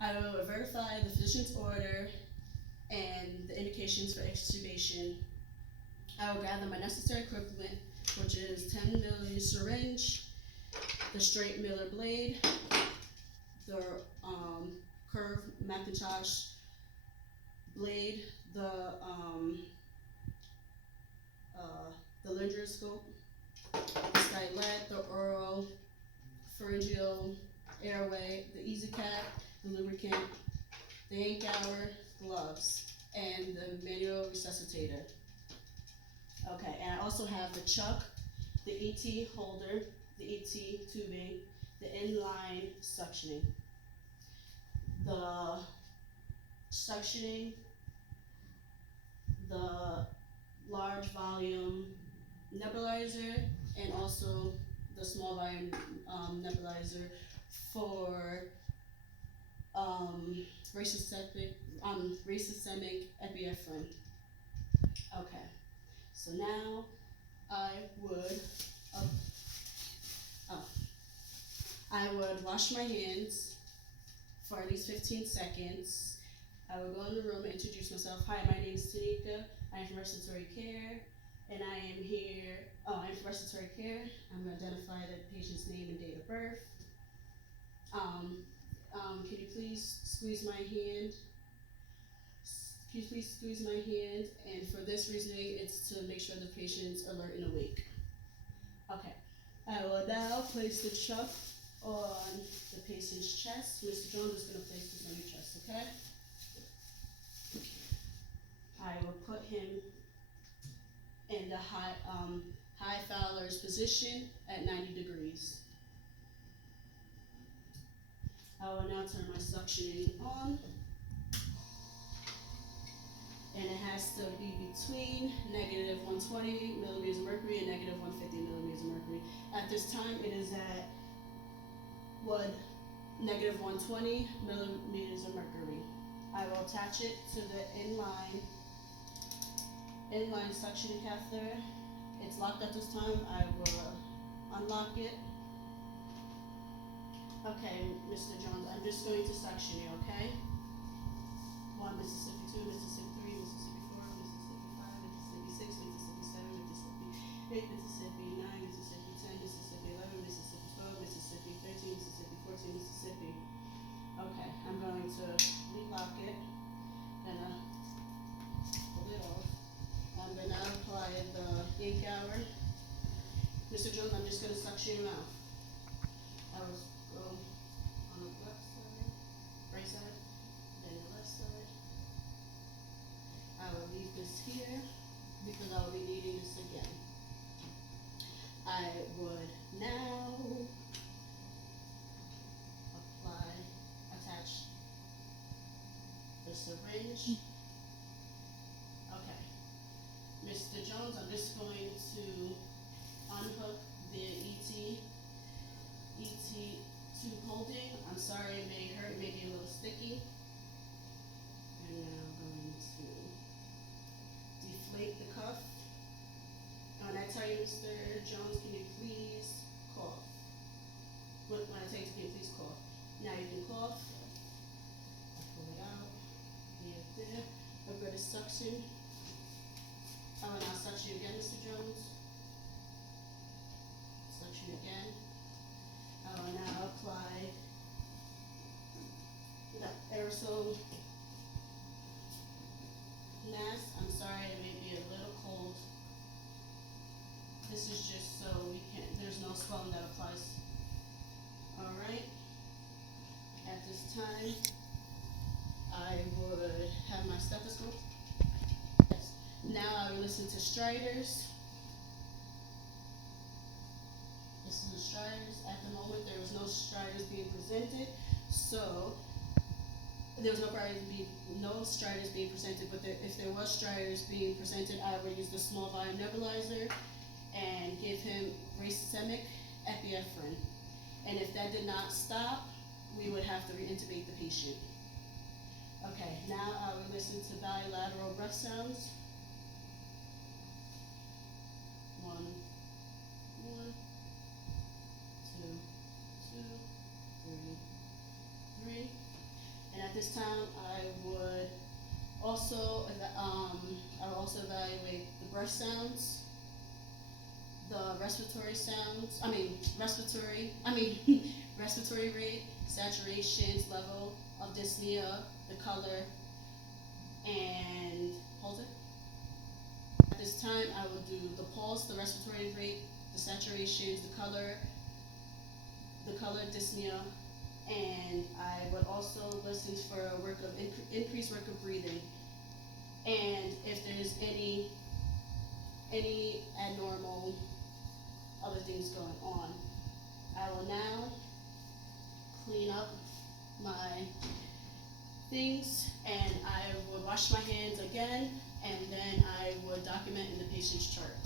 I will verify the physician's order and the indications for extubation. I will gather my necessary equipment, which is 10 milliliter syringe, the straight Miller blade, the curved McIntosh blade, uh, the laryngoscope, the stylet, the oral pharyngeal airway, the easy cap, the lubricant, the ink hour, gloves, and the manual resuscitator. Okay, and I also have the chuck, the ET holder, the ET tubing, the inline suctioning. The suctioning, the large volume nebulizer, and also the small volume nebulizer for um, racemic, racemic epinephrine. Okay, so now I would, oh, oh, I would wash my hands for at least 15 seconds. I will go in the room and introduce myself. Hi, my name is Tanika. I am from respiratory care, and I am here. Oh, I'm from respiratory care. I'm going to identify the patient's name and date of birth. Um, can you please squeeze my hand? Can you please squeeze my hand? And for this reasoning, it's to make sure the patient's alert and awake. Okay. I will now place the chuck on the patient's chest. Mr. Jones is going to place this on your chest, okay? I will put him in the high Fowler's position at 90 degrees. I will now turn my suctioning on, and it has to be between negative 120 millimeters of mercury and negative 150 millimeters of mercury. At this time, it is at negative 120 millimeters of mercury. I will attach it to the inline suction catheter. It's locked at this time. I will unlock it. Okay, Mr. Jones, I'm just going to suction you, okay? 1, Mississippi 2, Mississippi 3, Mississippi 4, Mississippi 5, Mississippi 6, Mississippi 7, Mississippi 8, Mississippi 9, Mississippi 10, Mississippi 11, Mississippi 12, Mississippi 13, Mississippi 14, Mississippi. Okay, I'm going to relock it and pull it off. I'm going to apply the ink hour. Mr. Jones, I'm just going to suction you out. I will go on the left side, right side, then the left side. I will leave this here because I will be needing this again. I would now attach the syringe. Okay. Mr. Jones, I'm just going to unhook the ET tube holding. I'm sorry, it may hurt, it may be a little sticky. And now I'm going to deflate the cuff. And when I tell you, Mr. Jones, can you please cough? When I tell you, can you please cough? Now you can cough. I pull it out. There. I'm going to suction. I will now suction again, Mr. Jones. Suction again. I will now apply the aerosol mask. I'm sorry, it may be a little cold. This is just so there's no swelling that applies. Alright. At this time, I would have my stethoscope. Yes. Now I will listen to striders. This is the striders. At the moment, there was no striders being presented, so there was no striders being presented. But if there was striders being presented, I would use the small volume nebulizer and give him racemic epinephrine. And if that did not stop, we would have to reintubate the patient. Okay, now I will listen to bilateral breath sounds. 1, 1, 2, 2, 3, 3. this time, I would also I will also evaluate the breath sounds, the respiratory sounds. Respiratory rate, saturations, level of dyspnea, the color, and hold it. At this time, I will do the pulse, the respiratory rate, the saturations, the color, dyspnea, and I would also listen for a work of increased work of breathing, and if there's any abnormal other things going on. I will now clean up my things, and I will wash my hands again, and then I would document in the patient's chart.